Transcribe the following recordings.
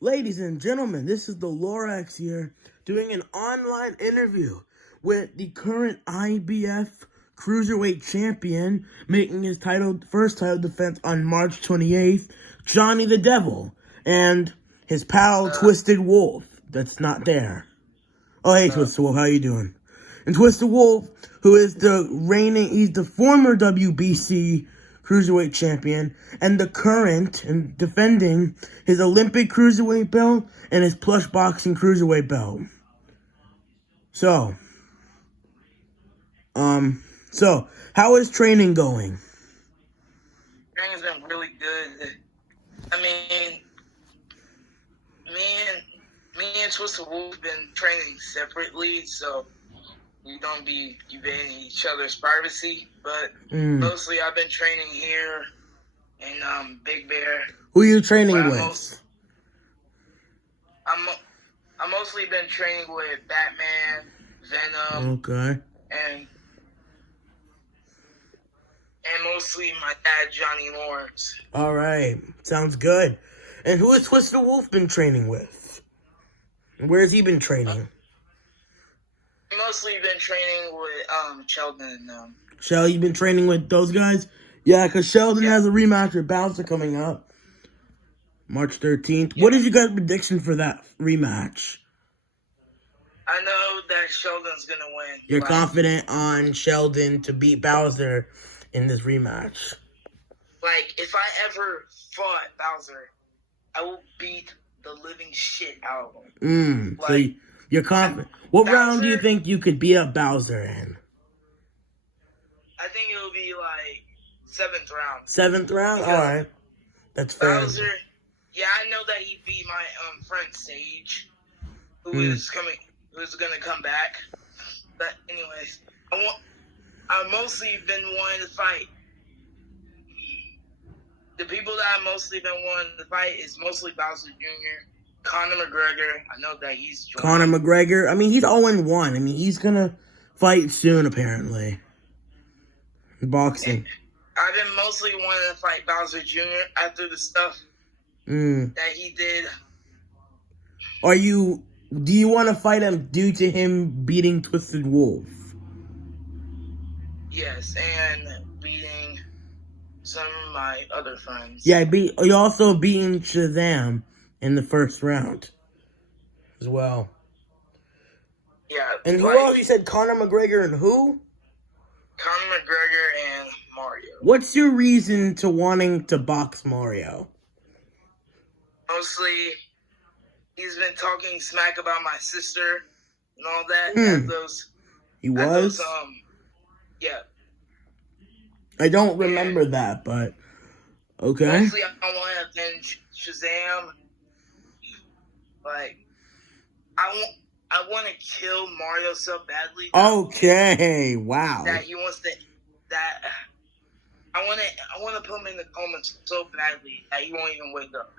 Ladies and gentlemen, this is the Lorax here doing an online interview with the current IBF Cruiserweight Champion making his first title defense on March 28th, Johnny the Devil, and his pal Twisted Wolf that's not there. Oh, hey, Twisted Wolf, how you doing? And Twisted Wolf, who is he's the former WBC Cruiserweight Champion and the current and defending his Olympic Cruiserweight belt and his Plush Boxing Cruiserweight belt. So how is training going? Training's been really good. I mean, me and Twisted Wolf been training separately, so we don't be invading each other's privacy. But mostly I've been training here in Big Bear. Who are you training with? I'm mostly been training with Batman, Venom, okay, and mostly my dad, Johnny Lawrence. All right, sounds good. And who has Twisted Wolf been training with? Where has he been training? Mostly been training with Sheldon and them. Sheldon, you've been training with those guys? Yeah, because Sheldon has a rematch with Bouncer coming up March 13th. Yeah. What is your guys' prediction for that rematch? I know that Sheldon's going to win. You're confident on Sheldon to beat Bowser in this rematch? Like, if I ever fought Bowser, I will beat the living shit out of him. So you're confident. What round do you think you could beat up Bowser in? I think it'll be like 7th round. 7th round? All right. That's fair. Bowser, yeah, I know that he beat my friend Sage, who's going to come back. But anyways, I've mostly been wanting to fight. The people that I've mostly been wanting to fight is mostly Bowser Jr., Conor McGregor. I know that he's joining. Conor McGregor? I mean, he's 0-1. I mean, he's going to fight soon, apparently. Boxing. I've been mostly wanting to fight Bowser Jr. after the stuff that he did. Do you want to fight him due to him beating Twisted Wolf? Yes, and beating some of my other friends. Yeah, you also beating Shazam in the first round as well. Yeah. And who else? You said Conor McGregor and who? Conor McGregor and Mario. What's your reason to wanting to box Mario? Mostly, he's been talking smack about my sister and all that. He was? Yeah. I don't remember that, but okay. Mostly, I want to avenge Shazam. Like, I want to kill Mario so badly. Okay, wow. That he wants to. That I want to put him in the coma so badly that he won't even wake up.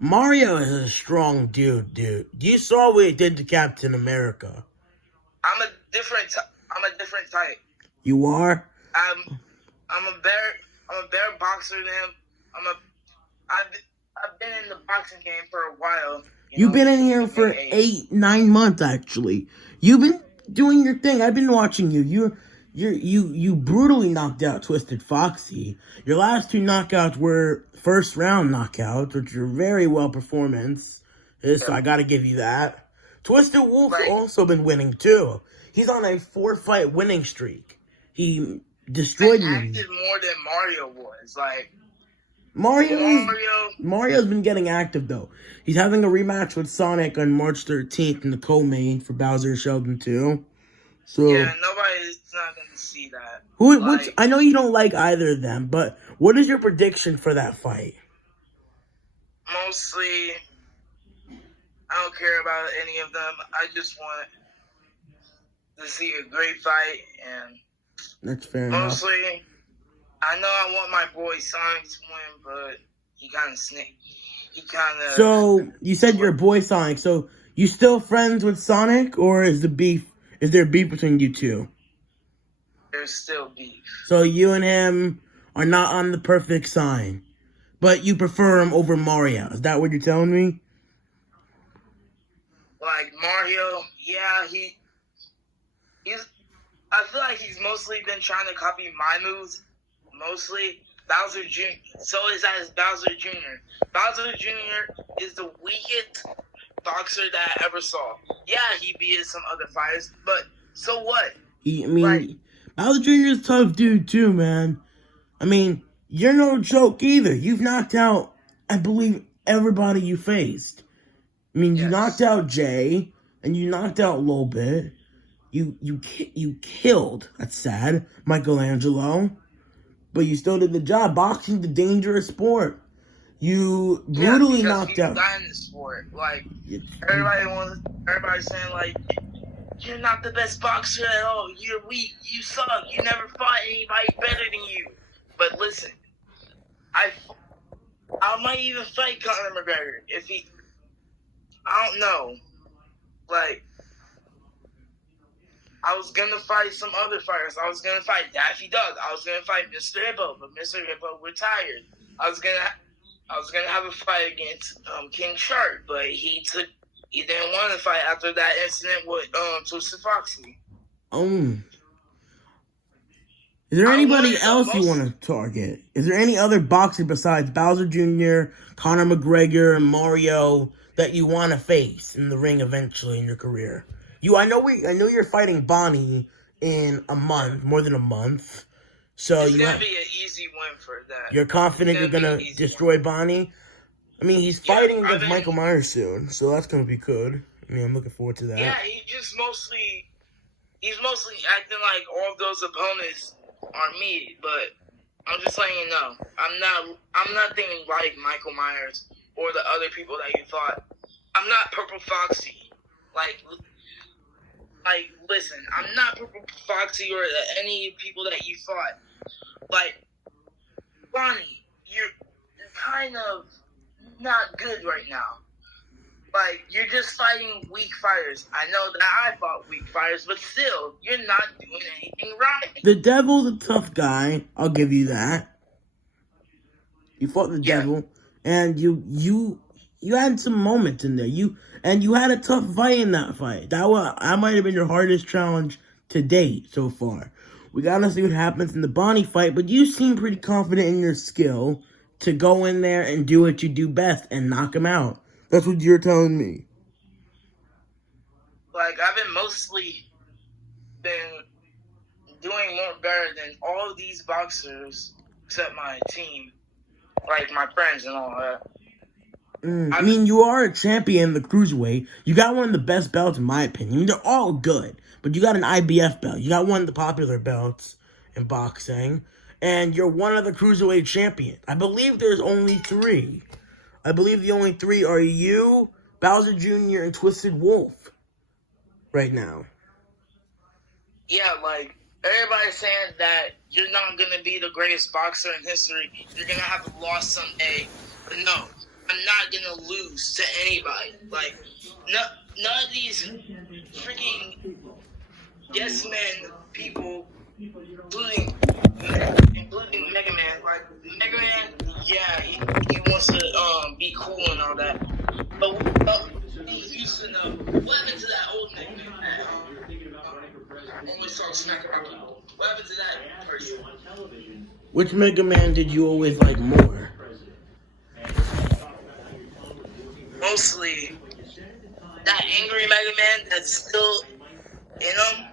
Mario is a strong dude. You saw what he did to Captain America. I'm a different type. You are? I'm a better boxer than him. I've been in the boxing game for a while. You've been in here for 8-9 months, actually. You've been doing your thing. I've been watching you. You brutally knocked out Twisted Foxy. Your last 2 knockouts were first round knockouts, which are very well performance. So I gotta give you that. Twisted Wolf also been winning too. He's on a 4-fight winning streak. He destroyed me. Acted more than Mario was. Like Mario's been getting active though. He's having a rematch with Sonic on March 13th in the co-main for Bowser Sheldon too. So yeah, nobody's not gonna see that. I know you don't like either of them, but what is your prediction for that fight? Mostly, I don't care about any of them. I just want to see a great fight, and that's fair enough. Mostly, I know I want my boy Sonic to win, but he kind of snaked. So you said your boy Sonic. So you still friends with Sonic, or is there beef between you two? There's still beef. So you and him are not on the perfect sign, but you prefer him over Mario. Is that what you're telling me? Like Mario, yeah, he's. I feel like he's mostly been trying to copy my moves, mostly. Bowser Jr. So is that is Bowser Jr. Bowser Jr. is the weakest boxer that I ever saw. Yeah, he beat some other fighters, but so what? Bowser Jr. is a tough dude too, man. I mean, you're no joke either. You've knocked out, I believe, everybody you faced. I mean, you knocked out Jay, and you knocked out Lobit. You killed, that's sad, Michelangelo. But you still did the job. Boxing's a dangerous sport. You brutally knocked out. Die in the sport. Like, everybody's saying, like, you're not the best boxer at all. You're weak. You suck. You never fought anybody better than you. But listen, I might even fight Conor McGregor if he. I don't know. Like, I was gonna fight some other fighters. I was gonna fight Daffy Duck. I was gonna fight Mr. Hippo, but Mr. Hippo retired. I was gonna have a fight against King Shark, but he didn't want to fight after that incident with Twisted Foxy. Is there anybody else you want to target? Is there any other boxer besides Bowser Jr., Conor McGregor, and Mario that you want to face in the ring eventually in your career? I know you're fighting Bonnie in a month, more than a month. So it's gonna be an easy win for that. You're confident you're gonna destroy Bonnie? I mean, he's fighting against Michael Myers soon, so that's gonna be good. I mean, I'm looking forward to that. Yeah, he's mostly acting like all of those opponents are me, but I'm just letting you know, I'm not thinking like Michael Myers or the other people that you fought. I'm not Purple Foxy. Like, listen, I'm not Purple Foxy or any people that you fought. Like, Bonnie, you're kind of not good right now. Like, you're just fighting weak fighters. I know that I fought weak fighters, but still, you're not doing anything right. The Devil's a tough guy. I'll give you that. You fought the Devil, and you had some moments in there. You had a tough fight in that fight. That might have been your hardest challenge to date so far. We gotta see what happens in the Bonnie fight, but you seem pretty confident in your skill to go in there and do what you do best and knock him out. That's what you're telling me. Like, I've mostly been doing more better than all of these boxers except my team, like my friends and all that. I mean, you are a champion in the cruiserweight. You got one of the best belts, in my opinion. They're all good, but you got an IBF belt. You got one of the popular belts in boxing, and you're one of the cruiserweight champions. I believe there's only 3. I believe the only 3 are you, Bowser Jr., and Twisted Wolf right now. Yeah, like, everybody's saying that you're not going to be the greatest boxer in history. You're going to have a loss someday. But no, I'm not going to lose to anybody. Like, none of these freaking yes men people, including Mega Man. Like, Mega Man, yeah, he wants to be cool and all that. But he's used to know what happened to that old Mega Man. Always talk smack about people. What happened to that person? Which Mega Man did you always like more? Mostly that angry Mega Man that's still in him.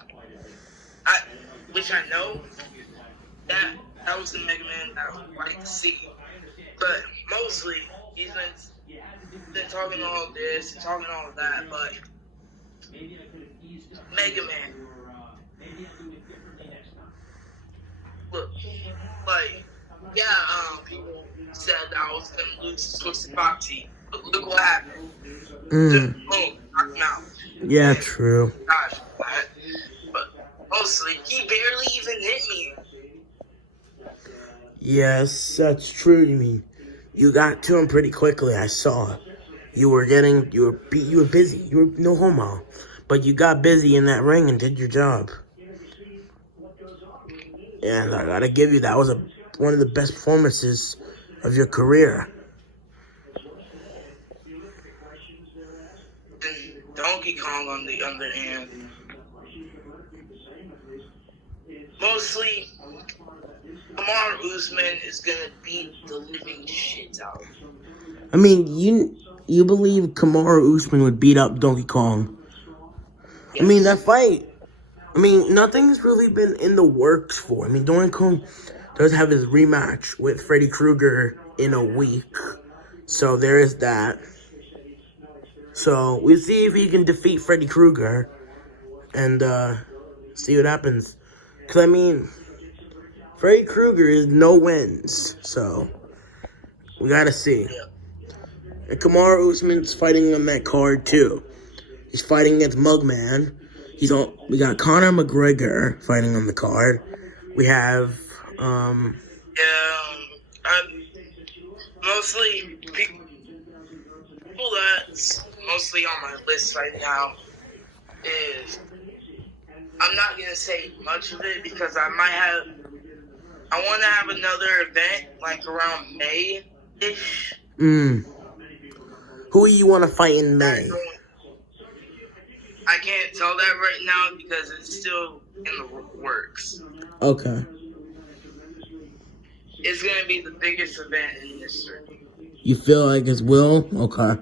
Which I know that was the Mega Man that I would like to see. But mostly he's been talking all this and talking all of that, but Mega Man. Look, like, yeah, people said that I was gonna lose to Twisted Foxy, but look what happened. Boom, knocked him out. Yeah, true. Gosh, but mostly he barely even hit me. Yes, that's true. You mean you got to him pretty quickly? I saw. You were busy. You were no homo, but you got busy in that ring and did your job. And I gotta give you, that was one of the best performances of your career. And Donkey Kong, on the other hand, mostly Kamaru Usman is gonna beat the living shit out of him. I mean, you believe Kamaru Usman would beat up Donkey Kong? Yes. I mean, that fight. I mean, nothing's really been in the works for. I mean, Donkey Kong does have his rematch with Freddy Krueger in a week, so there is that. So we'll see if he can defeat Freddy Krueger and see what happens. Cause I mean, Freddy Krueger is no wins, so we gotta see. And Kamaru Usman's fighting on that card too. He's fighting against Mugman. We got Conor McGregor fighting on the card. We have Mostly people that's mostly on my list right now is, I'm not gonna say much of it because I want to have another event like around May-ish. Who you want to fight in May? I can't tell that right now because it's still in the works. Okay. It's going to be the biggest event in history. You feel like it will? Okay.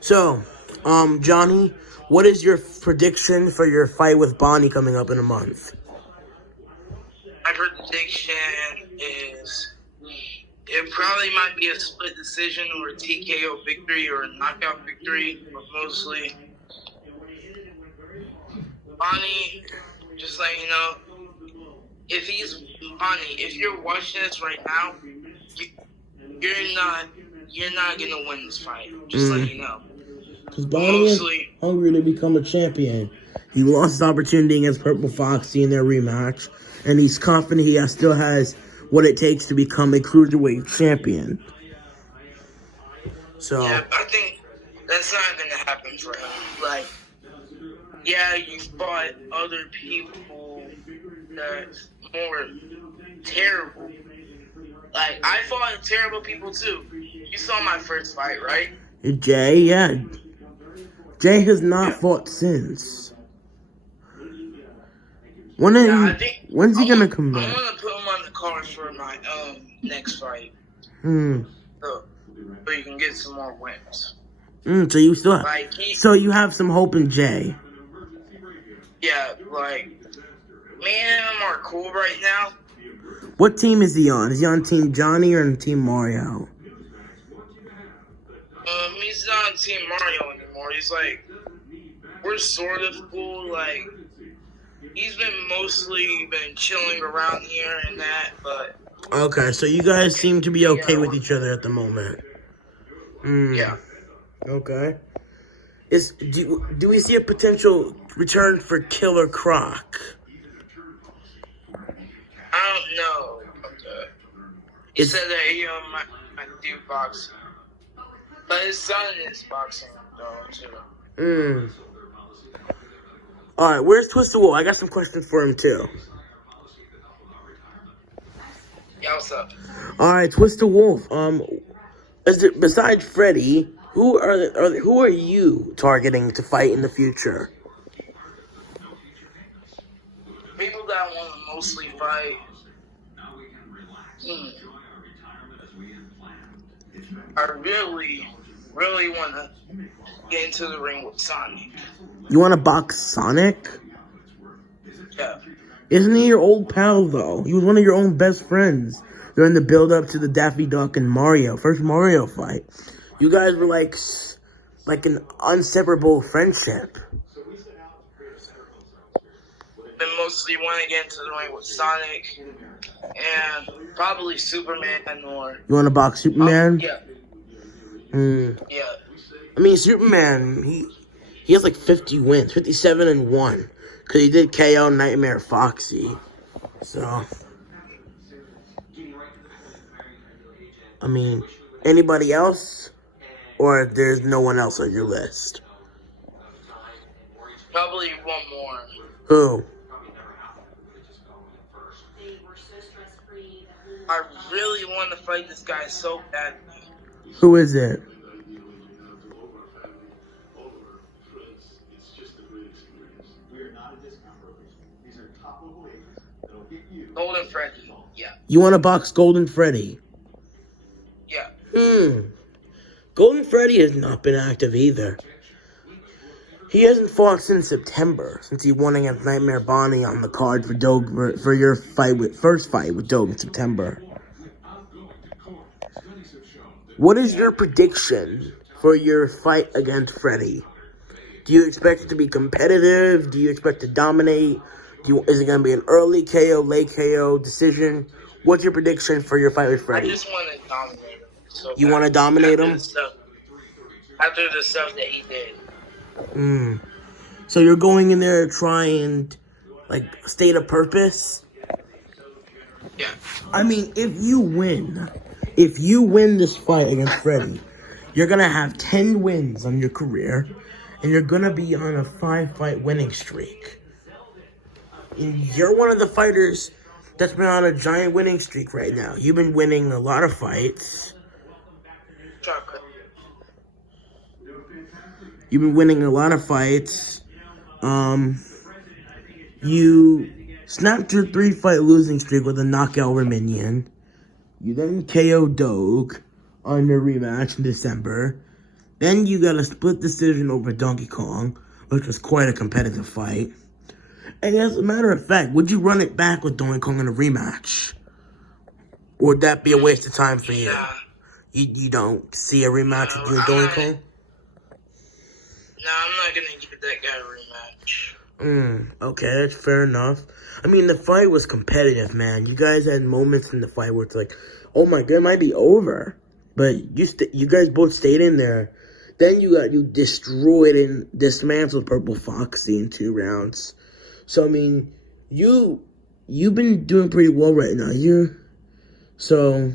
So, Johnny, what is your prediction for your fight with Bonnie coming up in a month? My prediction is it probably might be a split decision or a TKO victory or a knockout victory, but mostly Bonnie, just letting you know, if you're watching this right now, you're not gonna win this fight. Just letting you know. Because Bonnie is hungry to become a champion. He lost his opportunity against Purple Foxy in their rematch, and he's confident he still has what it takes to become a cruiserweight champion. So yeah, I think that's not gonna happen for him. Like, yeah, you fought other people that's more terrible. Like, I fought terrible people too. You saw my first fight, right? Jay, yeah. Jay has not fought since. When's he gonna come back? I'm gonna put him on the card for my next fight. So you can get some more wins. So you still have, so you have some hope in Jay. Yeah, like, me and him are cool right now. What team is he on? Is he on Team Johnny or on Team Mario? He's not on Team Mario anymore. He's like, we're sort of cool. Like, he's mostly been chilling around here and that, but. Okay, so you guys seem to be okay with each other at the moment. Yeah. Okay. Do we see a potential return for Killer Croc? I don't know. Okay. He said that he might do boxing. But his son is boxing, though, too. Alright, where's Twisted Wolf? I got some questions for him, too. Yeah, what's up? Alright, Twisted Wolf. Besides Freddy, who are you targeting to fight in the future? People that want to mostly fight. I really want to get into the ring with Sonic. You want to box Sonic? Yeah. Isn't he your old pal, though? He was one of your own best friends during the build-up to the Daffy Duck and Mario, first Mario fight. You guys were like an inseparable friendship. Been mostly want to get into the ring with Sonic and probably Superman or... You want to box Superman? Yeah. Yeah. I mean, Superman, he has like 50 wins, 57-1, because he did KO Nightmare Foxy. So, I mean, anybody else? Or there's no one else on your list? Probably one more. Who? I really want to fight this guy so badly. Who is it? Golden Freddy. Yeah. You want to box Golden Freddy? Yeah. Golden Freddy has not been active either. He hasn't fought since September, since he won against Nightmare Bonnie on the card for Doug for your first fight with Doug in September. What is your prediction for your fight against Freddy? Do you expect it to be competitive? Do you expect to dominate? Is it going to be an early KO, late KO decision? What's your prediction for your fight with Freddy? I just want to dominate him. So you want to dominate him? After the stuff that he did. So you're going in there trying, like, state a purpose? Yeah. I mean, if you win this fight against Freddy, you're going to have 10 wins on your career, and you're going to be on a 5-fight winning streak. And you're one of the fighters that's been on a giant winning streak right now. You've been winning a lot of fights. Chocolate. You've been winning a lot of fights. You snapped your 3-fight losing streak with a knockout Reminion. You then KO'd Doug on your rematch in December. Then you got a split decision over Donkey Kong, which was quite a competitive fight. And as a matter of fact, would you run it back with Donkey Kong in a rematch? Or would that be a waste of time for you? Yeah. You don't see a rematch with you and Donkey Kong? No, I'm not going to give that guy a rematch. Okay, that's fair enough. I mean, the fight was competitive, man. You guys had moments in the fight where it's like, oh my god, it might be over. But you guys both stayed in there. Then you destroyed and dismantled Purple Foxy in 2 rounds. So I mean, you've been doing pretty well right now. So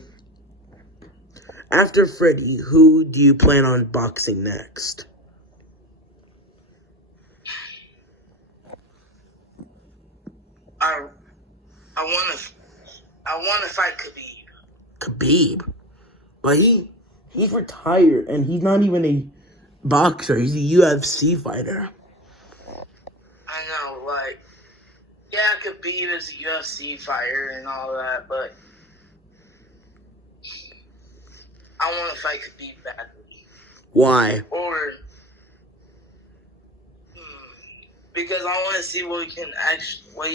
after Freddy, who do you plan on boxing next? I want to fight Khabib. Khabib? But he's retired, and he's not even a boxer. He's a UFC fighter. I know, like, yeah, Khabib is a UFC fighter and all that, but I want to fight Khabib badly. Why? Or because I want to see what he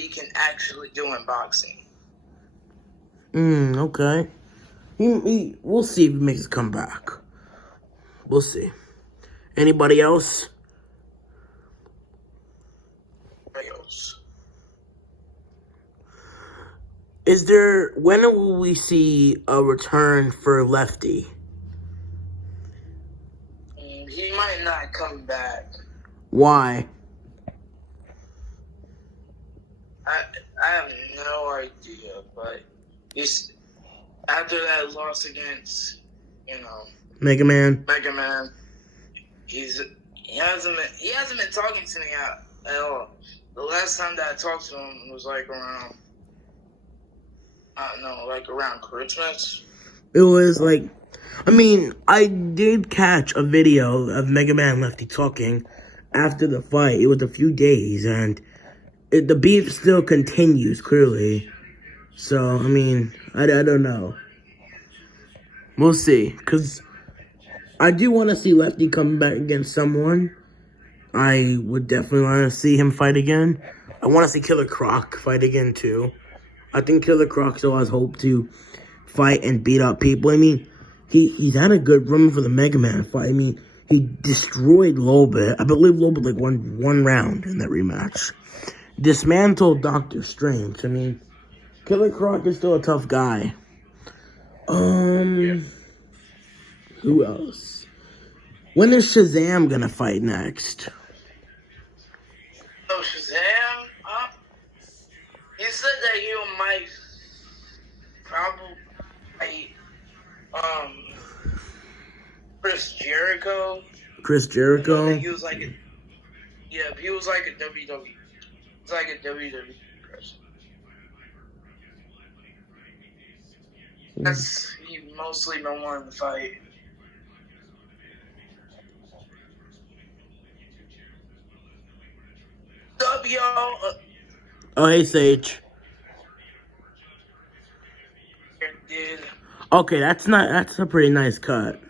can actually do in boxing. Okay. We'll see if he makes a comeback. We'll see. Anybody else? When will we see a return for Lefty? He might not come back. Why? I have no idea, but after that loss against, Mega Man, he hasn't been talking to me at all. The last time that I talked to him was like around, around Christmas. It was like, I did catch a video of Mega Man and Lefty talking after the fight. It was a few days, and the beef still continues, clearly. So, I don't know. We'll see, because I do want to see Lefty come back against someone. I would definitely want to see him fight again. I want to see Killer Croc fight again, too. I think Killer Croc still has hope to fight and beat up people. He's had a good run for the Mega Man fight. He destroyed Lobot. I believe Lobot like one round in that rematch. Dismantled Doctor Strange. Killer Croc is still a tough guy. Who else? When is Shazam gonna fight next? Oh, Shazam? He said that he might probably Chris Jericho. Chris Jericho? He was like a WWE. It's like a WWE person. He mostly been wanting to fight. What's up, y'all? Oh, hey, Sage. Dude. Okay, that's a pretty nice cut.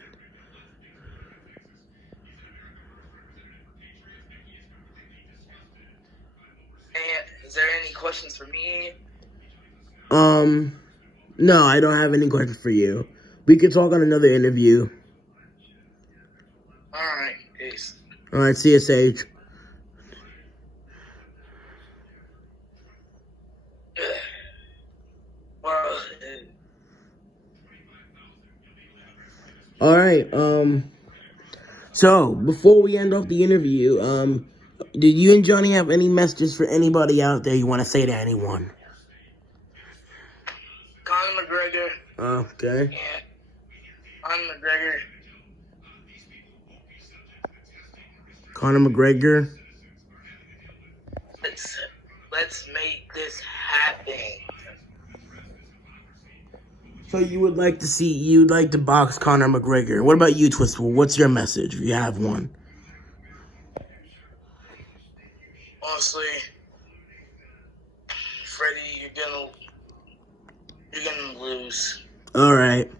Is there any questions for me? No, I don't have any questions for you. We could talk on another interview. Alright, peace. Alright, see you, Sage. Well, Alright, so, before we end off the interview, did you and Johnny have any messages for anybody out there you want to say to anyone? Conor McGregor. Okay. Yeah. Conor McGregor. Conor McGregor. Let's make this happen. So you'd like to box Conor McGregor. What about you, Twistful? What's your message if you have one? Honestly, Freddie, you're gonna lose. Alright,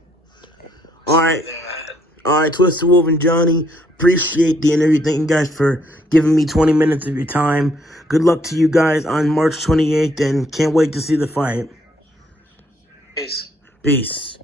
Twisted Wolf and Johnny, appreciate the interview. Thank you guys for giving me 20 minutes of your time. Good luck to you guys on March 28th, and can't wait to see the fight. Peace. Peace.